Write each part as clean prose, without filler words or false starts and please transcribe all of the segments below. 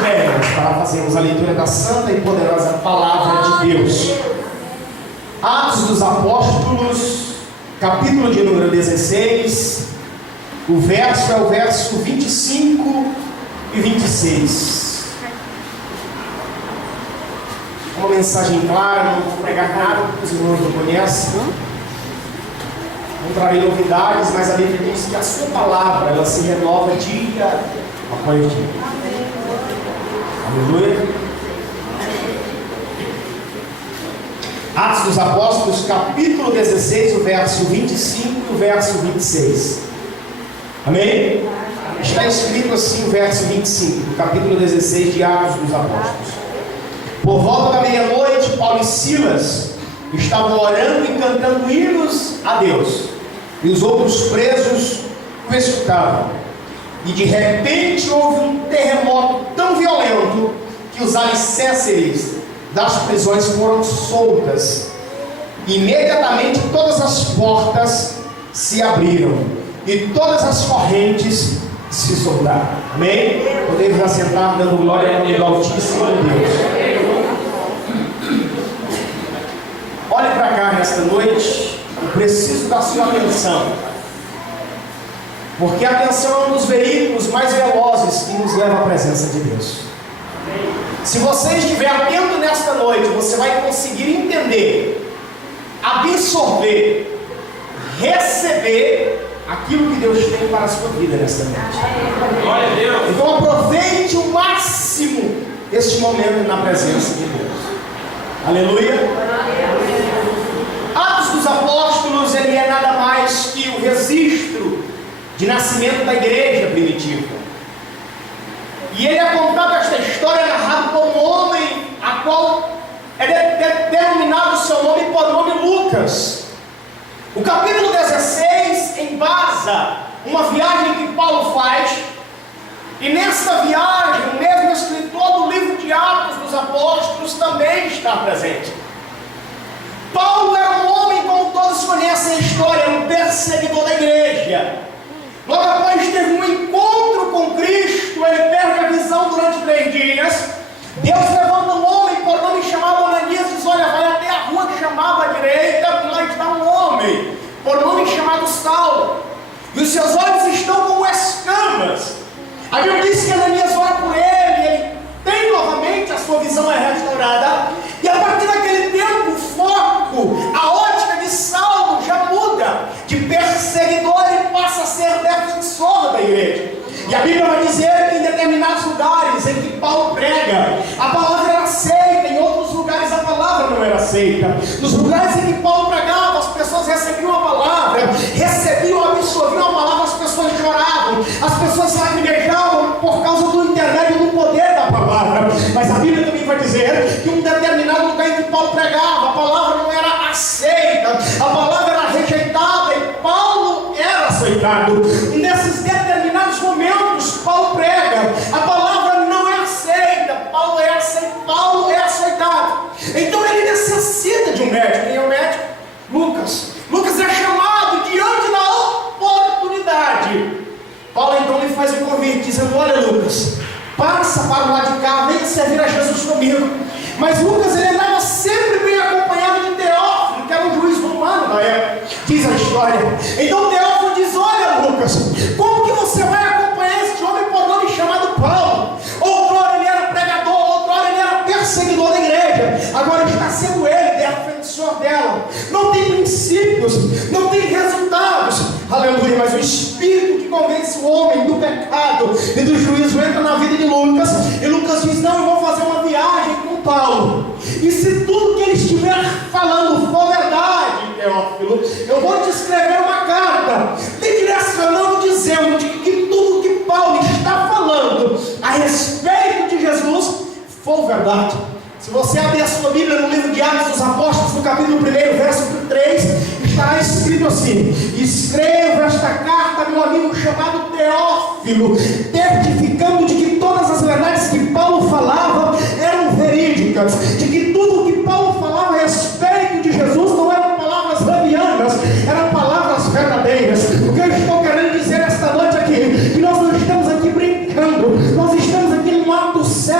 pé para fazermos a leitura da santa e poderosa palavra de Deus. Atos dos Apóstolos, capítulo de número 16, o verso é o verso 25 e 26. Uma mensagem clara, não vou pregar nada, porque os irmãos não conhecem. Não trarei novidades, mas a Bíblia diz que a sua palavra, ela se renova dia após dia. Aleluia. Atos dos Apóstolos, capítulo 16, o verso 25 e o verso 26. Amém? Está escrito assim o verso 25, do capítulo 16 de Atos dos Apóstolos. Por volta da meia-noite, Paulo e Silas estavam orando e cantando hinos a Deus, e os outros presos o escutavam. E de repente houve um terremoto tão violento que os alicerces das prisões foram soltas. Imediatamente todas as portas se abriram e todas as correntes se soltaram. Amém? Podemos assentar dando glória ao Altíssimo Deus. Olhe para cá nesta noite. Eu preciso da sua atenção, porque a atenção é um dos veículos mais velozes que nos leva à presença de Deus. Se você estiver atento nesta noite, você vai conseguir entender, absorver, receber aquilo que Deus tem para a sua vida nesta noite. Glória a Deus. Então aproveite o máximo este momento na presença de Deus. Aleluia. Atos dos Apóstolos, ele é nada mais que o registro de nascimento da igreja primitiva. E ele é contado, esta história narrada por um homem a qual é denominado o seu nome por nome Lucas. O capítulo 16 embasa uma viagem que Paulo faz, e nesta viagem o mesmo escritor do livro de Atos dos Apóstolos também está presente. Paulo era um homem, como todos conhecem a história, um perseguidor da igreja. Logo após teve um encontro com Cristo, ele perde a visão durante 3 dias. Deus levanta um homem por nome chamado Ananias e diz: olha, vai até a rua que chamava à direita, e lá está um homem por nome chamado Saulo, e os seus olhos estão como escamas. A Bíblia diz que Ananias ora por ele tem novamente, a sua visão é restaurada, e a partir daquele tempo o foco, a ótica de Saulo já muda, de perseguidor ele passa a ser defensor da igreja. E a Bíblia vai dizer que em determinados lugares em que Paulo prega, a palavra era aceita, em outros lugares a palavra não era aceita. Nos lugares em que Paulo pregava, as pessoas recebiam a palavra, absorviam a palavra, as pessoas choravam, as pessoas se lacrimejavam por causa do intermédio do poder da palavra. Mas a Bíblia também vai dizer que em um determinado lugar em que Paulo pregava, a palavra não era aceita, a palavra era rejeitada e Paulo era aceitado. E nesses determinados momentos, Paulo prega, a palavra não é aceita, Paulo é aceitado. Então ele necessita de um médico. Quem é o médico? Lucas. Lucas é chamado diante da oportunidade. Paulo então lhe faz um convite, dizendo: olha, Lucas, passa para o lado de cá, venha servir a Jesus comigo. Mas Lucas, ele andava sempre bem acompanhado de Teófilo, que era um juiz romano na época, diz a história. Então Teófilo diz: olha, Lucas, como que você vai acompanhar este homem por nome chamado Paulo? Outrora ele era pregador, outrora ele era perseguidor da igreja, agora está sendo ele defensor dela. Não tem princípios, não tem resultados, aleluia. Mas o Espírito que convence o homem do pecado e do juízo entra na vida de Lucas, e Lucas diz: não, eu vou fazer uma viagem com Paulo, e se tudo que ele estiver falando for verdade, Teófilo, eu vou te escrever uma carta te direcionando, dizendo que tudo que Paulo está falando a respeito de Jesus for verdade. Se você abrir a sua Bíblia no livro de Atos dos Apóstolos, no capítulo 1, verso 3, estará escrito assim: escrevo esta carta, meu amigo chamado Teófilo, testificando de que todas as verdades que Paulo falava eram verídicas, de que tudo o que Paulo falava a respeito de Jesus não eram palavras levianas, eram palavras verdadeiras. O que eu estou querendo dizer esta noite aqui, que nós não estamos aqui brincando, nós estamos aqui num ato sério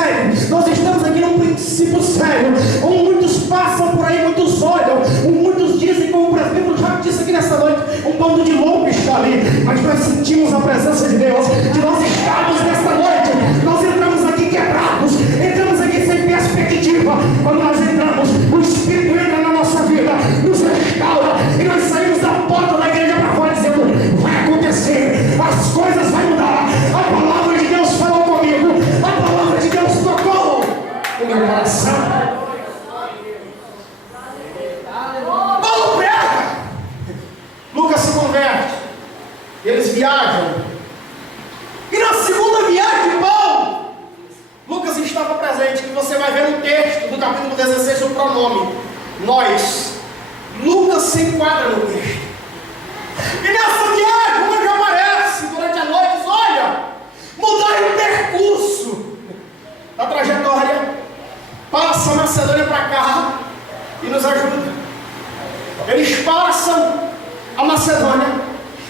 Nós estamos aqui num princípio sério, onde muitos passam por aí, muitos olham, muitos dizem, como o presbítero já disse aqui nessa noite, um bando de louco está ali, mas nós sentimos a presença de Deus, de nós estarmos nesta noite. Nós entramos aqui quebrados, entramos aqui sem perspectiva. Quando nós entramos, o Espírito entra na nossa vida, nos restaura, e nós saímos da porta da igreja para fora dizendo: vai acontecer, as coisas vão mudar. A palavra de Deus falou comigo, a palavra de Deus tocou o meu coração. Paulo prega, Lucas se converte, eles viajam, e na segunda viagem de Paulo, Lucas estava presente, que você vai ver no texto do capítulo 16 o pronome nós. Lucas se enquadra no texto. E nessa viagem, o anjo aparece durante a noite, diz: olha, mudaram o percurso da trajetória, passa a Macedônia para cá e nos ajuda. Eles passam a Macedônia,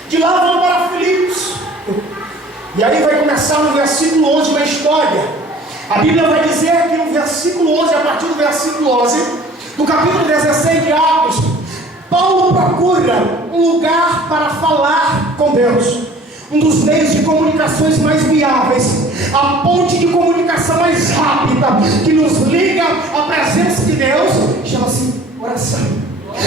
de lá vão para Filipos. E aí vai começar no versículo 11 uma história. A Bíblia vai dizer que no versículo 11, a partir do versículo 11, do capítulo 16 de Atos, Paulo procura um lugar para falar com Deus. Um dos meios de comunicações mais viáveis, a ponte de comunicação mais rápida, que nos liga à presença de Deus, chama-se oração.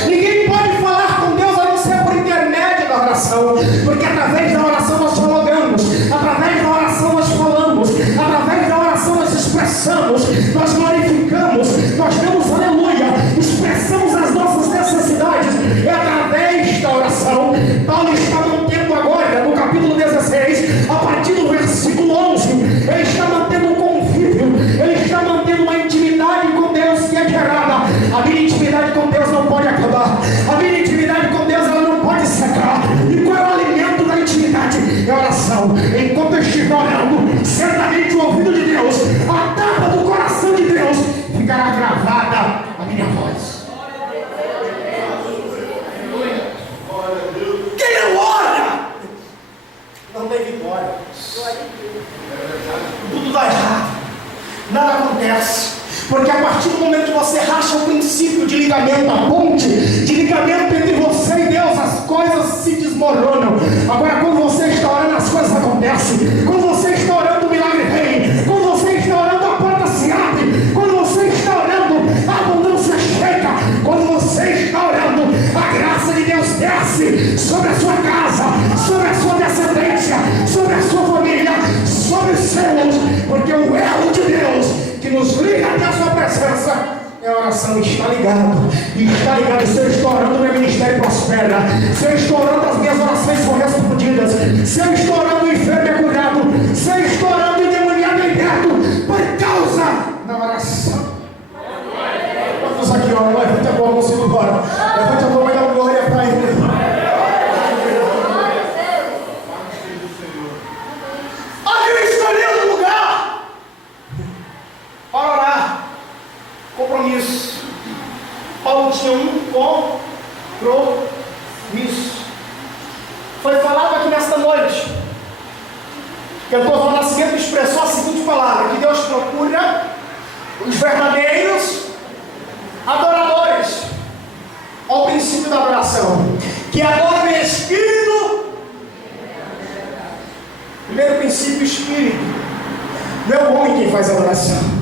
Ninguém pode falar com Deus a não ser por intermédio da oração, porque através da oração nós dialogamos, através da oração nós falamos, através da oração nós expressamos, nós glorificamos, nós damos aleluia, expressamos as nossas necessidades. É através da oração. Paulo está mantendo agora, no capítulo 16, a partir do versículo 11, ele está mantendo um convívio, ele está mantendo uma intimidade com Deus que é gerada. A minha intimidade com Deus não pode acabar, a minha intimidade com Deus ela não pode secar. E qual é o alimento da intimidade? É a oração. Enquanto eu estiver orando, certamente o ouvido de Deus, a tapa do coração de Deus, ficará gravada a minha voz. Quem não ora não tem vitória. Tudo dá errado, nada acontece. Porque a partir do momento que você racha o princípio de ligamento, a ponte de ligamento entre você e Deus, as coisas se desmoronam. Agora, quando você está orando, as coisas acontecem. Quando você está orando, o milagre vem. Quando você está orando, a porta se abre. Quando você está orando, a abundância chega. Quando você está orando, a graça de Deus desce sobre a sua casa, sobre a sua descendência, sobre a sua família, sobre os seus. Porque o elo de Deus que nos liga até a sua presença é a oração. Está ligado, está ligado. Se eu estou orando, meu ministério prospera. Se eu estou orando, as minhas orações são respondidas. Se eu estou orando, o enfermo é curado. Se eu estou orando, o endemoniado é liberto por causa da oração. Vamos aqui, ó, levante a mão, vamos embora. Levante a mão e dá glória para ele. Para orar, compromisso. Paulo tinha um compromisso. Foi falado aqui nesta noite. O cantor João Nascimento expressou a seguinte palavra: que Deus procura os verdadeiros adoradores. Ao princípio da adoração, que adoram em espírito. Primeiro princípio, espírito. Não é o homem quem faz a adoração.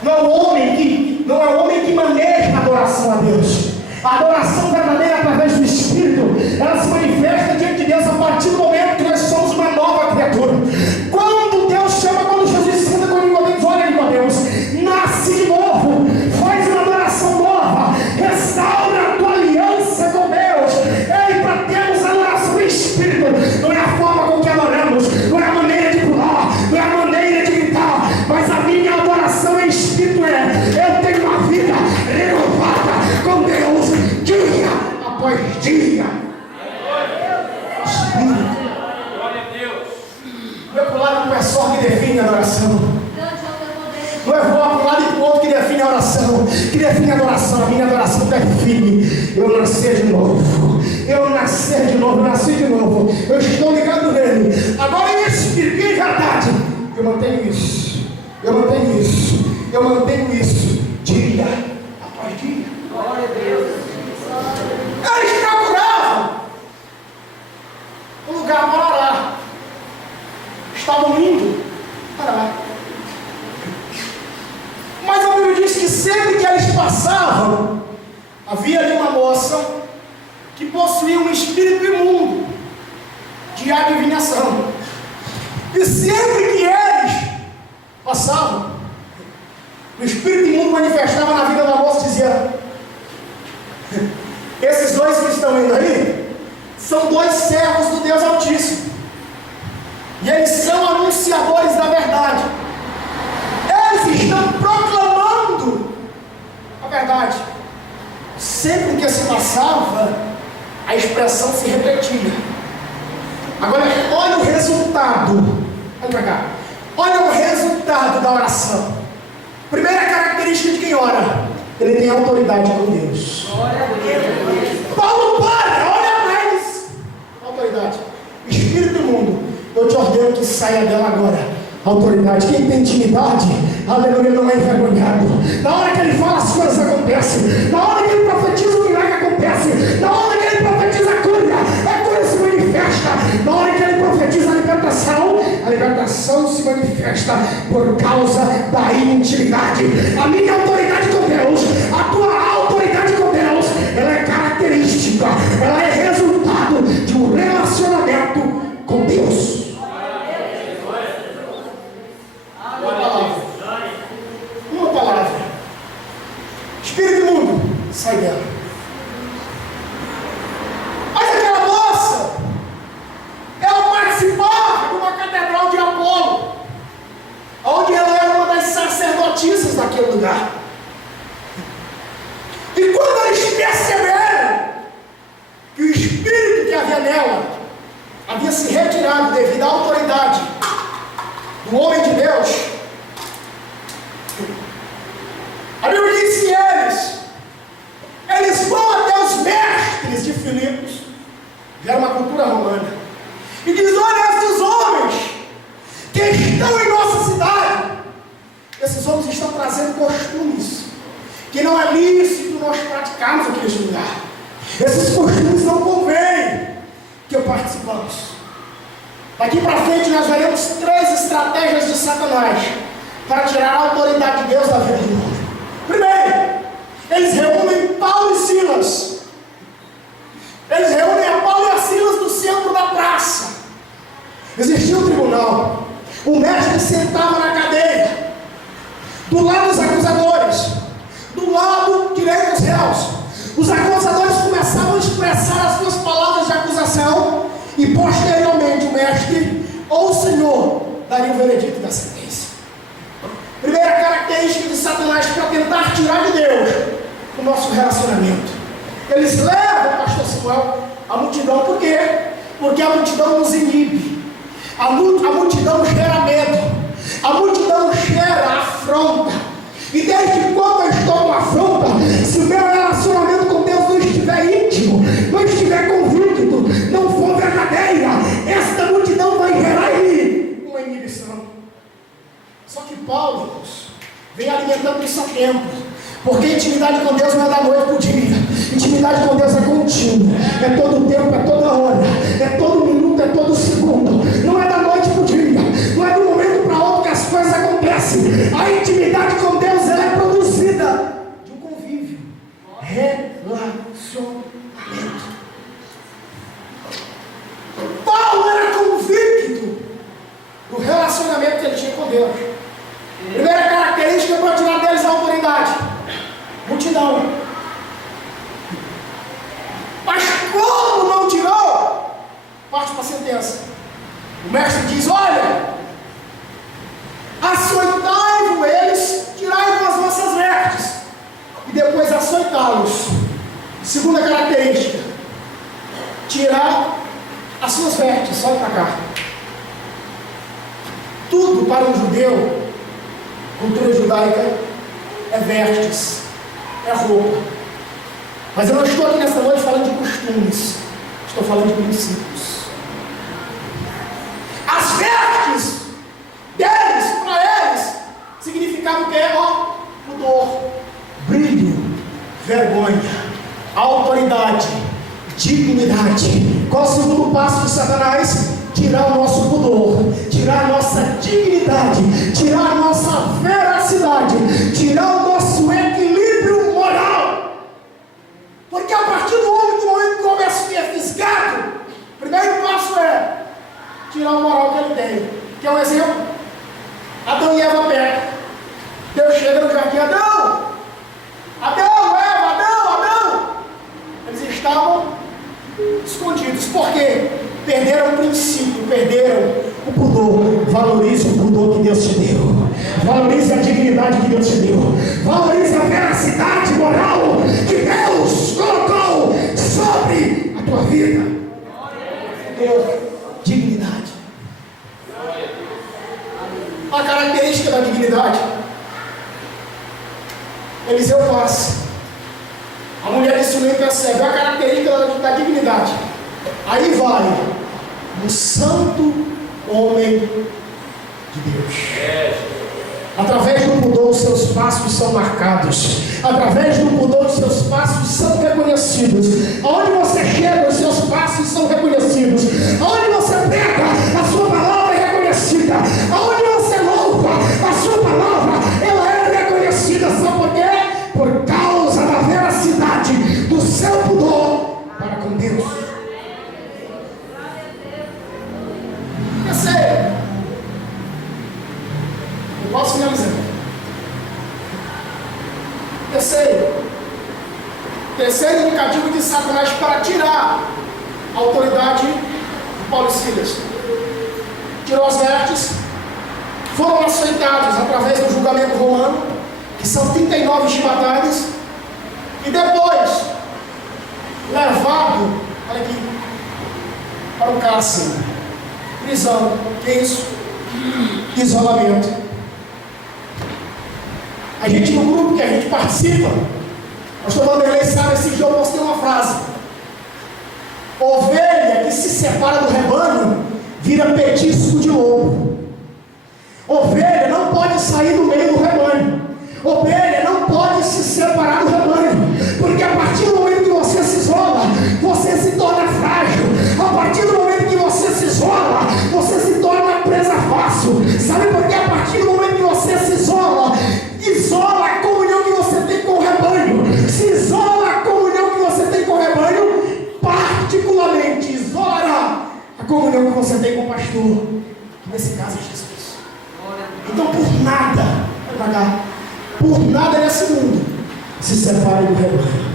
Não é o homem que maneja a adoração a Deus. A adoração verdadeira através do Espírito, ela se manifesta diante de Deus a partir do momento que nós somos uma nova criatura. Quando Deus chama, quando Jesus senta com Nicodemos, olha Nicodemos, nasce de novo, faz uma adoração nova, restaura a tua aliança com Deus. Ei, para termos a adoração do Espírito, não é a forma com que adoramos, não é a maneira de pular, não é a maneira de gritar, mas a minha adoração em Espírito eu tenho uma vida renovada com Deus, dia após dia. Espírito. Não é para o lado do pessoal que define a adoração. Não é voar para um lado e para o outro que define a oração. Que define a adoração. A minha adoração define eu nascer de novo. Eu nascer de novo, eu nasci de novo. Eu estou ligado nele. Agora em espírito, em verdade, eu mantenho isso. Eu mantenho isso. eu mantenho isso dia após dia. Glória a Deus. Eles procuravam um lugar para orar. Estavam indo para lá. Mas a Bíblia diz que sempre que eles passavam, havia ali uma moça que possuía um espírito imundo de adivinhação. E sempre que eles passavam, o espírito imundo manifestava na vida da moça e dizia: esses dois que estão indo aí são dois servos do Deus Altíssimo, e eles são anunciadores da verdade. Eles estão proclamando a verdade. Sempre que se passava, a expressão se repetia. Agora, olha o resultado. Olha para cá. Olha o resultado da oração. Primeira característica de quem ora: ele tem autoridade com Deus. Glória a Deus. Paulo para, olha para eles. Autoridade. Espírito imundo, eu te ordeno que saia dela agora. Autoridade. Quem tem intimidade, aleluia, não é envergonhado. Na hora que ele fala, as coisas acontecem. Na hora que ele profetiza, o milagre acontece. Na hora que ele profetiza a cura se manifesta. Na hora que ele profetiza a libertação se manifesta por causa da intimidade. A minha autoridade com Deus, a tua autoridade com Deus, ela é característica, ela é resultado de um relacionamento com Deus. Uma palavra. Espírito imundo, sai dela. Mas aquela moça, ela participava de uma catedral de Apolo, onde ela era uma das sacerdotisas daquele lugar. E quando eles perceberam que o espírito que havia nela havia se retirado devido à autoridade do homem de Deus, a Bíblia diz que eles vão até os mestres de Filipos, que era uma cultura romana, e diz: olha, esses homens que estão em nossa cidade, esses homens estão trazendo costumes que não é lícito nós praticarmos aquele lugar. Esses costumes não convém que participamos. Daqui para frente nós veremos 3 estratégias de Satanás para tirar a autoridade de Deus da vida do homem. Primeiro, eles reúnem Paulo e Silas. Eles reúnem a Paulo e a Silas no centro da praça. Existia um tribunal. O mestre sentava na cadeira, do lado dos acusadores, do lado direito dos réus. Os acusadores começavam a expressar as suas palavras de acusação, e posteriormente o mestre ou o Senhor daria o veredito da sentença. Primeira característica de Satanás para tentar tirar de Deus o nosso relacionamento. Eles levam, pastor Samuel, a multidão. Por quê? Porque a multidão nos inibe. A multidão gera medo. A multidão gera afronta. E desde quando eu estou com afronta, se o meu relacionamento com Deus não estiver íntimo, não estiver convicto, não for verdadeira, esta multidão vai gerar em mim uma inibição. Só que Paulo, irmãos, vem alimentando isso há tempo. Porque intimidade com Deus não é da noite para o dia. Intimidade com Deus é contínua. É todo tempo, é toda hora. É todo minuto, é todo segundo. Não é da noite para o dia. Não é de um momento para outro que as coisas acontecem. A intimidade com Deus, ela é produzida de um convívio. Relacionamento. Paulo era convicto do relacionamento que ele tinha com Deus. Primeira característica para tirar deles a autoridade: multidão. Mas como não tirou, parte para a sentença. O mestre diz: olha, açoitai-vos eles, tirai-vos as vossas vestes, e depois açoitá-los. Segunda característica: tirar as suas vestes. Olha para cá. Tudo para um judeu, cultura judaica, é vestes, é roupa. Mas eu não estou aqui nesta noite falando de costumes, estou falando de princípios. As vestes deles, para eles, significavam o quê? Ó, pudor, brilho, vergonha, autoridade, dignidade. Qual o segundo passo de Satanás? Tirar o nosso pudor, tirar a nossa dignidade, tirar a nossa veracidade, tirar o nosso equilíbrio moral. Porque a partir do momento que começa a ser fisgado, o primeiro passo é tirar o moral que ele tem. Quer um exemplo? Adão e Eva pecam. Deus chega no jardim: Adão, Eva, Adão. Eles estavam escondidos. Por quê? Perderam o princípio, perderam o pudor. Valorize o pudor que Deus te deu. Valorize a dignidade que Deus te deu. Valorize a veracidade moral que Deus colocou sobre a tua vida. Pudor, dignidade. A característica da dignidade. Eliseu passa. A mulher desse nem percebe a característica da dignidade. Aí vai o santo homem de Deus. Através do pudor, os seus passos são marcados. Através do pudor, os seus passos são reconhecidos. Aonde você chega, os seus passos são reconhecidos. Aonde você prega, a sua palavra é reconhecida. Aonde você louva, a sua palavra, ela é reconhecida. Sabe por quê? Por causa da veracidade do seu pudor para com Deus. Eu posso finalizar. Terceiro indicativo de Satanás para tirar a autoridade de Paulo e Silas. Tirou as vestes, foram aceitados através do julgamento romano, que são 39 chibatadas, e depois levado, olha aqui, para o cárcere, prisão. Que é isso? Isolamento. A gente no grupo que a gente participa, pastor Vanderlei sabe, esse dia eu postei uma frase: ovelha que se separa do rebanho vira petisco de lobo. Ovelha não pode sair do meio do rebanho. Ovelha não pode se separar do rebanho, porque a partir do momento que você se isola, você se torna frágil. A partir do momento que você se isola, você se torna presa fácil. Sabe por quê? A partir do momento que você se isola, isola a comunhão que você tem com o rebanho. Se isola a comunhão que você tem com o rebanho, particularmente isola a comunhão que você tem com o pastor, que nesse caso é Jesus. Então por nada nesse mundo se separe do rebanho.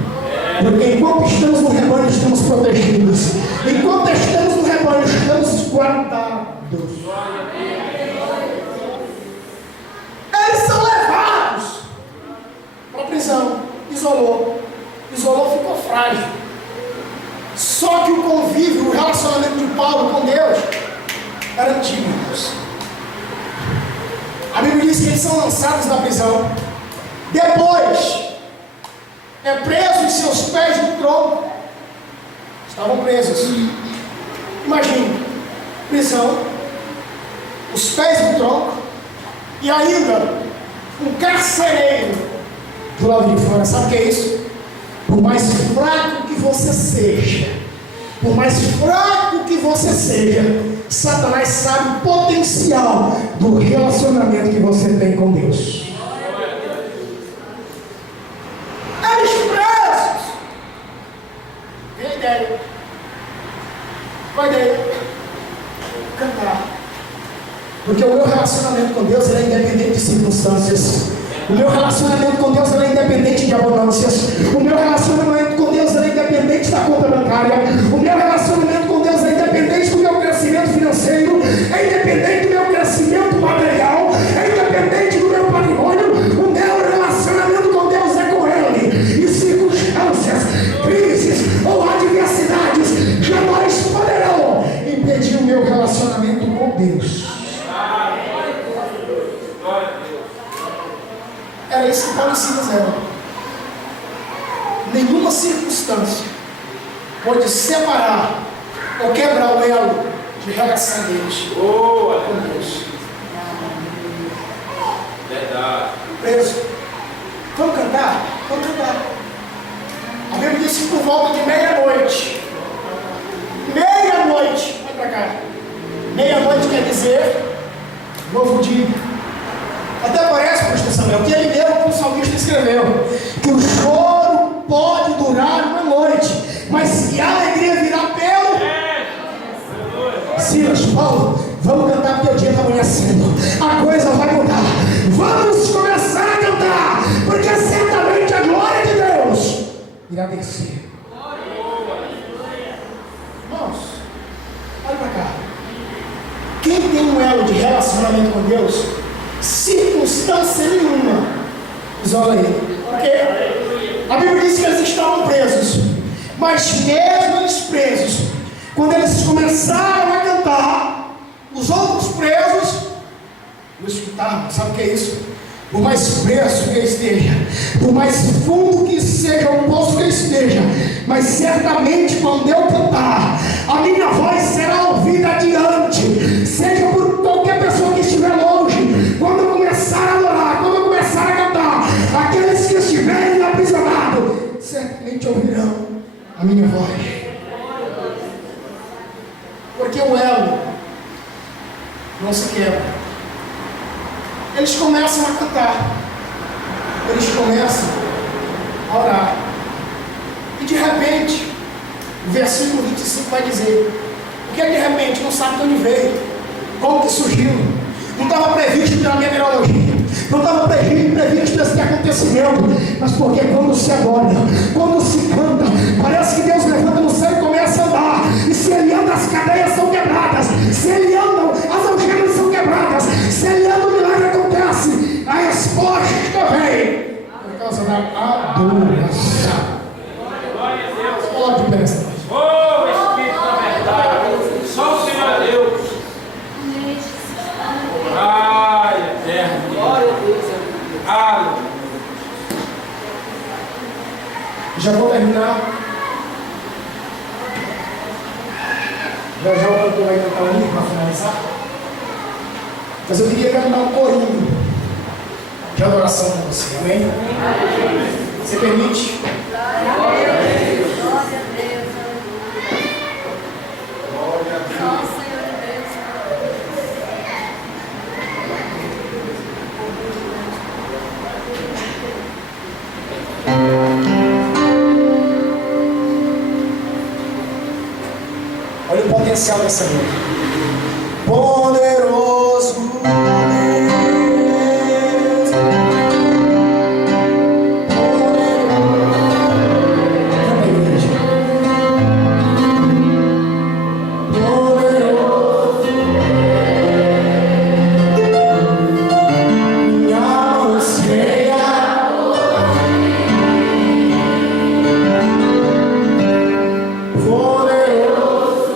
Porque enquanto estamos no rebanho, estamos protegidos. Enquanto estamos no rebanho, estamos guardados. Eles são levados para a prisão. Isolou, ficou frágil. Só que o convívio, o relacionamento de Paulo com Deus era antigo. A Bíblia diz que eles são lançados da prisão. Depois é preso em seus pés no tronco. Estavam presos. Imagine, prisão, os pés no tronco, e ainda um carcereiro do lado de fora. Sabe o que é isso? Por mais fraco que você seja, Satanás sabe o potencial do relacionamento que você tem com Deus. Eles presos. Tem ideia? Qual a ideia? Cantar. Porque o meu relacionamento com Deus é independente de circunstâncias. O meu relacionamento com Deus é independente de abundâncias. O meu relacionamento com Deus é independente da conta bancária. O meu relacionamento com Deus é independente do meu crescimento financeiro. É independente do meu crescimento material. É independente do meu patrimônio. O meu relacionamento com Deus é com Ele. E circunstâncias, crises ou adversidades jamais poderão impedir o meu relacionamento com Deus. Era isso que Paulo e Silas eram. Nenhuma circunstância pode separar ou quebrar o elo de relação deles com Deus. Verdade. Preso. Vamos cantar. A Bíblia diz que por volta de meia-noite. Meia-noite. Vai pra cá. Meia-noite quer dizer novo dia. Até parece, pastor Samuel, que ele mesmo, o salmista escreveu, que o choro pode durar uma noite, mas se a alegria virá pelo Silas, Paulo, vamos cantar porque o dia está amanhecendo, a coisa vai mudar, vamos começar a cantar, porque certamente a glória de Deus irá descer. Irmãos, olha para cá. Quem tem um elo de relacionamento com Deus, circunstância nenhuma isola ele. Porque a Bíblia diz que eles estavam presos, mas mesmo eles presos, quando eles começaram a cantar, os outros presos não escutavam. Sabe o que é isso? Por mais preso que eu esteja, por mais fundo que seja o poço que eu esteja, mas certamente quando eu cantar, a minha voz será ouvida adiante, seja por qualquer pessoa que estiver longe. Quando eu começar a adorar, quando eu começar a cantar, aqueles que estiverem aprisionados certamente ouvirão a minha voz, porque o elo não se quebra. Eles começam a cantar, eles começam a orar, e de repente, o versículo 25 vai dizer: o que é de repente? Não sabe de onde veio, como que surgiu, não estava previsto pela meteorologia, não estava previsto esse acontecimento, mas porque quando se adora, quando se canta, parece que Deus levanta no céu e começa a andar, e se ele anda, as cadeias são quebradas, se ele anda, as algemas são quebradas, se ele anda, o milagre acontece, a resposta vem por causa da adoração. Pode pensar. Oh, Espírito da verdade, só o Senhor é Deus. Ai, eterno. Glória a Deus. Aleluia. Já vou terminar. Já o cantor vai cantar um livro para finalizar. Mas eu queria cantar um corinho de adoração com você, amém? Você permite? Glória a Deus. Glória a Deus. Glória a Deus. Só o Senhor é Deus. Olha o potencial dessa música. Poderoso Deus, canta, igreja. Poderoso, minha alma anseia. Poderoso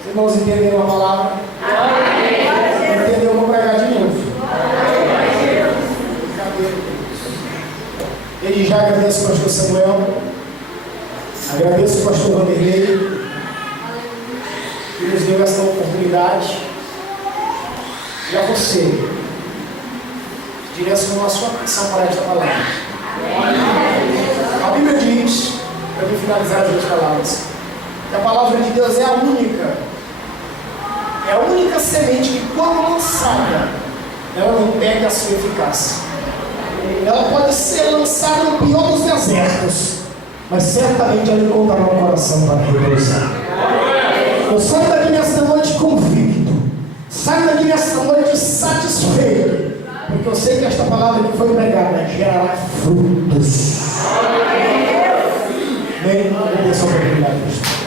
Os irmãos entenderam a palavra? Entendeu? Vou pregar de novo. Desde já agradeço o pastor Samuel, agradeço o pastor Vanderlei, que nos deu essa oportunidade. E a você, direcionou a sua atenção para esta palavra. A Bíblia diz, para eu finalizar as duas palavras, que a palavra de Deus é a única semente que, quando lançada, ela não perde a sua eficácia. Ela pode ser lançada no pior dos desertos, mas certamente ela encontrará um coração para repousar. Eu saio daqui nesta noite convicto, saio daqui nesta noite satisfeito, porque eu sei que esta palavra que foi pregada gerará frutos. Bem, agradeço a oportunidade.